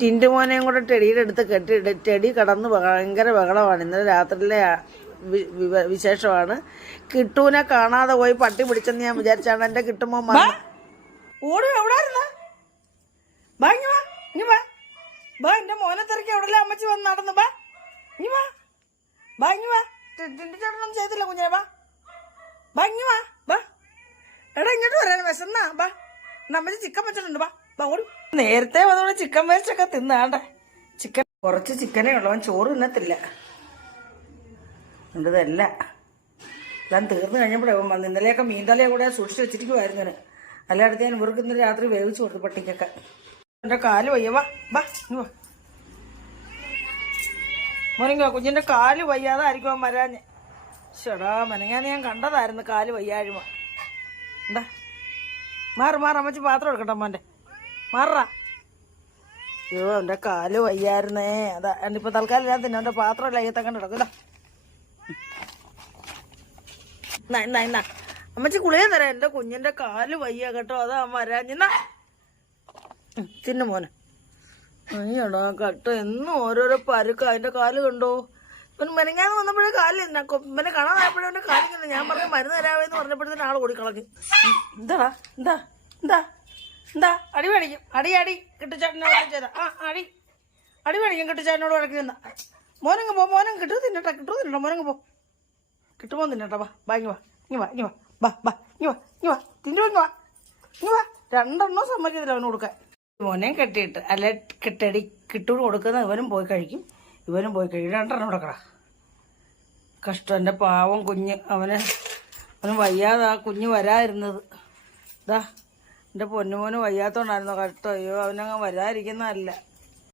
ടിൻറ്റു മോനെയും കൂടെ ടെടിയുടെ അടുത്ത് കെട്ടിയിട്ട് ടെടി കടന്ന് ഭയങ്കര ബഹളമാണ്. ഇന്നലെ രാത്രിയിലെ വിശേഷമാണ്. കിട്ടൂനെ കാണാതെ പോയി പട്ടി പിടിച്ചെന്ന് ഞാൻ വിചാരിച്ചാണ് എൻ്റെ കിട്ടുമ്പോൾ ഓടും. എവിടായിരുന്ന ബാ ഇനി വാ, ഇനി വാ, ബാ എൻ്റെ മോനെ തിരക്കി എവിടെല്ലാം അമ്മച്ചി വന്ന് നടന്നു. ബാ ഇനി വാ, ബാ ഇനി വാ. ടിൻറ്റു ചേട്ടനൊന്നും ചെയ്തില്ല കുഞ്ഞെ. ബാ ബാ ഇനി വാ, ബാ എടാ ഇങ്ങോട്ട് വരാൻ വിശന്നാ. ബാ അമ്മച്ചി ചിക്കൻ വെച്ചിട്ടുണ്ട്. ബാ ബാ ഓടും. നേരത്തെ അതുകൊണ്ട് ചിക്കൻ വേസ്റ്റൊക്കെ തിന്നാണ്ടേ. ചിക്കൻ കുറച്ച് ചിക്കനേ ഉള്ളവൻ ചോറ് തിന്നത്തില്ല. ഇതല്ല എല്ലാം തീർന്നു കഴിഞ്ഞപ്പോഴേ വന്ന്. ഇന്നലെയൊക്കെ മീൻതലയെ കൂടെ സൂക്ഷിച്ച് വെച്ചിരിക്കുമായിരുന്നു ഞാൻ. അല്ലാടത്ത് ഞാൻ ഇവർക്ക് ഇന്നലെ രാത്രി വേവിച്ച് കൊടുത്തു പട്ടിക്കൊക്കെ. എൻ്റെ കാല് വയ്യ. വാ ബാ ഇനി വാ മോനിങ്ങോ. കുഞ്ഞിൻ്റെ കാല് വയ്യാതെ ആയിരിക്കും അവൻ വരാഞ്ഞ്. ചേടാ മെനങ്ങാന്ന് ഞാൻ കണ്ടതായിരുന്നു കാല് വയ്യാഴ്മ. എന്താ മാറ് മാറ്, അമ്മച്ചി പാത്രം എടുക്കട്ടെ മോൻ്റെ. മാറാ. അയ്യോ അവൻ്റെ കാല് വയ്യായിരുന്നേ. അതാ ഇപ്പം തൽക്കാലം ഞാൻ തന്നെ അവൻ്റെ പാത്രം ഇല്ല അയ്യത്തെ കണ്ട് കിടക്കും. ഇന്നാ ഇന്നാ അമ്മച്ചി കുളിയാൻ തരാം. എൻ്റെ കുഞ്ഞിൻ്റെ കാല് വയ്യ കേട്ടോ, അതാ അവൻ വരാഞ്ഞിന്നാ. തിന്നു മോനെ. അയ്യടാ കട്ടോ എന്നും ഓരോരോ പരുക്ക. അതിൻ്റെ കാല് കണ്ടോ. ഇപ്പം മെനങ്ങാന്ന് വന്നപ്പോഴേ കാല് ഇവനെ കാണാതായപ്പോഴേ അവൻ്റെ കാലിങ്ങനെ. ഞാൻ പറഞ്ഞ മരുന്ന് തരാമെന്ന് പറഞ്ഞപ്പോഴത്തേന് ആൾ ഓടിക്കളഞ്ഞു. എന്താടാ എന്താ എന്താ എന്താ അടി മേടിക്കും. അടി അടി കിട്ടുചേട്ടനോട് ചെയ്താ. അടി അടി മേടിക്കും. കിട്ടുചേട്ടനോട് വഴക്കി നിന്നാ. മോനങ്ങ് പോ, മോനങ്ങ് കിട്ടു തിന്നട്ടെ, കിട്ടു തിന്നട്ടോ. മോനങ്ങ് പോ, കിട്ടുമോ തിന്നട്ടെ. വാ ബാ ഇങ്ങ് വാ, ഇങ്ങ് വാ, ഇങ്ങ് വാ, ബാ ബാ ഇങ്ങ് വാ, ഇങ്ങ് വാ, തിന്നു ഇങ്ങ് വാ, ഇങ്ങ് വാ. രണ്ടെണ്ണോ സമ്മതിക്കത്തില്ല അവന് കൊടുക്കാൻ. മോനെയും കെട്ടിയിട്ട് അല്ലെ കെട്ടടി കിട്ടൂട് കൊടുക്കുന്ന ഇവനും പോയി കഴിക്കും, ഇവനും പോയി കഴിക്കും. രണ്ടെണ്ണം കൊടുക്കടാ. കഷ്ടം എൻ്റെ പാവം കുഞ്ഞ്. അവന് വയ്യാതാ കുഞ്ഞ് വരാതിരുന്നത്. ഇതാ എൻ്റെ പൊന്നുമോന് വയ്യാത്തോണ്ടായിരുന്നു കഷ്ടം. അയ്യോ അവനങ്ങ് വരാതിരിക്കുന്നതല്ല.